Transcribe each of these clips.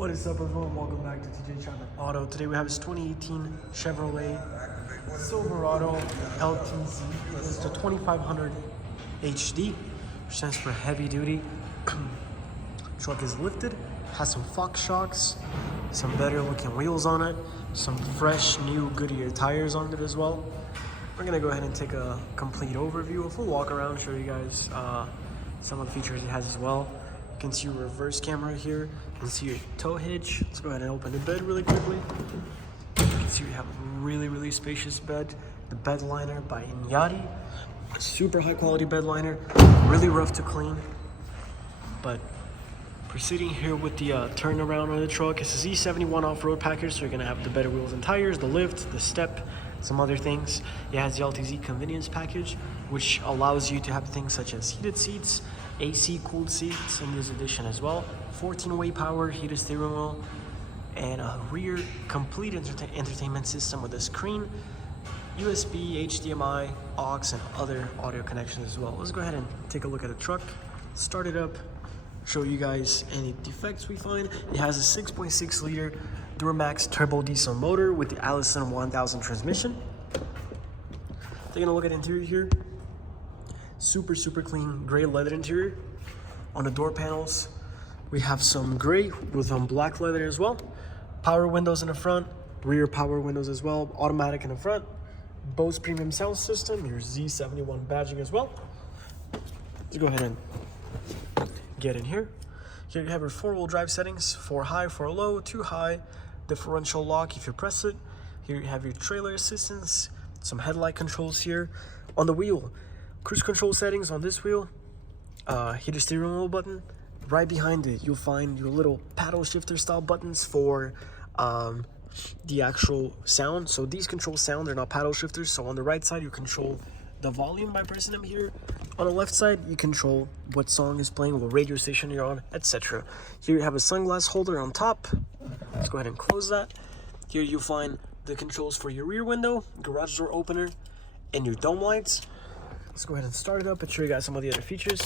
What is up, everyone? Welcome back to TJ Chapman Auto. Today we have this 2018 Chevrolet Silverado LTZ. This is the 2500 HD, which stands for heavy duty. Truck is lifted, has some Fox shocks, some better looking wheels on it, some fresh new Goodyear tires on it as well. We're gonna go ahead and take a complete overview, a full walk around, show you guys some of the features it has as well. You can see your reverse camera here. You can see your tow hitch. Let's go ahead and open the bed really quickly. You can see we have a really spacious bed. The bed liner by Inyati. A super high quality bed liner. Really rough to clean. But proceeding here with the turnaround on the truck. It's a Z71 Off-Road Package, so you're gonna have the better wheels and tires, the lift, the step, some other things. It has the LTZ Convenience Package, which allows you to have things such as heated seats, AC cooled seats in this edition as well, 14-way power, heated steering wheel, and a rear complete entertainment system with a screen, USB, HDMI, aux, and other audio connections as well. Let's go ahead and take a look at the truck, start it up, show you guys any defects we find. It has a 6.6 liter Duramax turbo diesel motor with the Allison 1000 transmission. Taking a look at the interior here. Super clean gray leather interior. On the door panels, we have some gray with black leather as well. Power windows in the front, rear power windows as well, automatic in the front. Bose premium sound system, your Z71 badging as well. Let's go ahead and get in here. Here you have your 4-wheel drive settings, 4 high, 4 low, 2 high, differential lock if you press it. Here you have your trailer assistance, some headlight controls here. On the wheel, cruise control settings on this wheel, heated steering wheel button. Right behind it, you'll find your little paddle shifter style buttons for the actual sound. So these control sound, they're not paddle shifters. So on the right side, you control the volume by pressing them here. On the left side, you control what song is playing, what radio station you're on, etc. Here you have a sunglass holder on top. Let's go ahead and close that. Here you find the controls for your rear window, garage door opener, and your dome lights. Let's go ahead and start it up and show you guys some of the other features.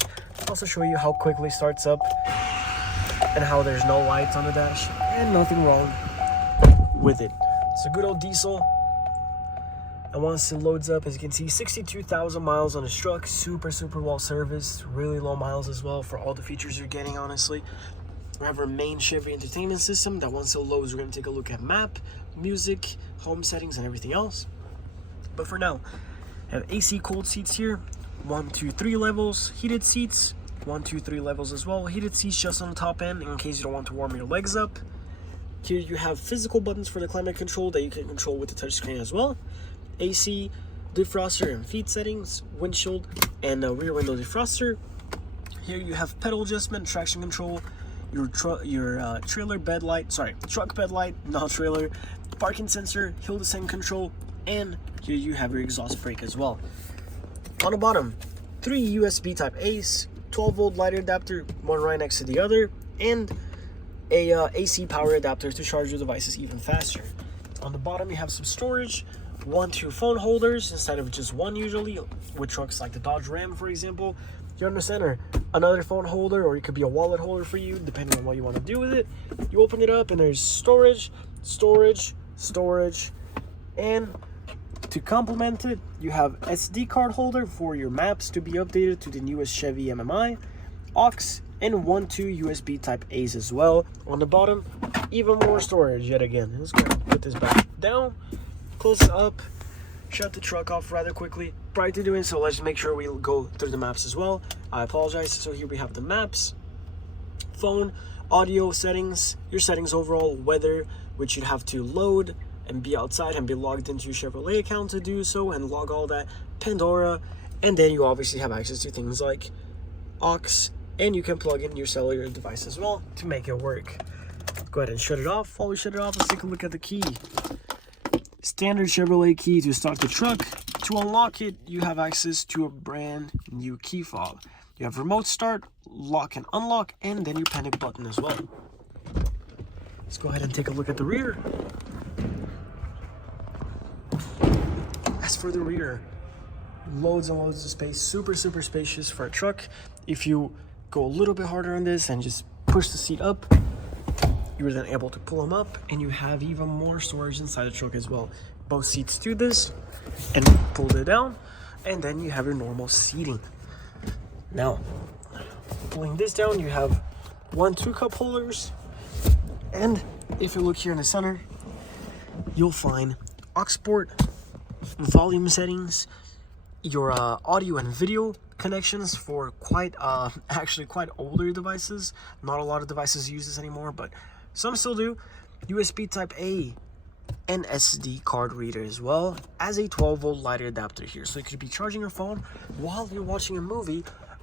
Also show you how quickly it starts up and how there's no lights on the dash and nothing wrong with it. It's a good old diesel. And once it loads up, as you can see, 62,000 miles on this truck. Super well serviced, really low miles as well for all the features you're getting, honestly. We have our main Chevy entertainment system that once it loads, we're gonna take a look at map, music, home settings, and everything else. But for now, I have AC cooled seats here, 1, 2, 3 levels, heated seats, 1, 2, 3 levels as well. Heated seats just on the top end in case you don't want to warm your legs up. Here you have physical buttons for the climate control that you can control with the touchscreen as well. AC, defroster and feet settings, windshield, and a rear window defroster. Here you have pedal adjustment, traction control, your trailer bed light, truck bed light, not trailer, parking sensor, hill descent control, and here you have your exhaust brake as well. On the bottom, 3 USB type A's, 12-volt light adapter, one right next to the other, and a AC power adapter to charge your devices even faster. On the bottom, you have some storage, 1, 2 phone holders instead of just one usually with trucks like the Dodge Ram, for example. Here in the center, another phone holder, or it could be a wallet holder for you, depending on what you want to do with it. You open it up and there's storage, and to complement it, you have SD card holder for your maps to be updated to the newest Chevy MMI, aux, and 1, 2 USB type A's as well. On the bottom, even more storage yet again. Let's go put this back down, close it up, shut the truck off rather quickly. Prior to doing so, let's make sure we go through the maps as well. I apologize. So here we have the maps, phone, audio settings, your settings overall, weather, which you'd have to load and be outside and be logged into your Chevrolet account to do so and log all that, Pandora, and then you obviously have access to things like aux, and you can plug in your cellular device as well to make it work. Go ahead and shut it off. While we shut it off, let's take a look at the key. Standard Chevrolet key to start the truck. To unlock it, you have access to a brand new key fob. You have remote start, lock and unlock, and then your panic button as well. Let's go ahead and take a look at the rear. As for the rear, loads and loads of space, super spacious for a truck. If you go a little bit harder on this and just push the seat up, You're then able to pull them up, and you have even more storage inside the truck as well. Both seats do this, and pull it down, and then you have your normal seating. Now, pulling this down, you have 2 cup holders, and if you look here in the center, you'll find aux port, volume settings, your audio and video connections for actually quite older devices. Not a lot of devices use this anymore, but some still do. USB type A and SD card reader, as well as a 12-volt lighter adapter here, so you could be charging your phone while you're watching a movie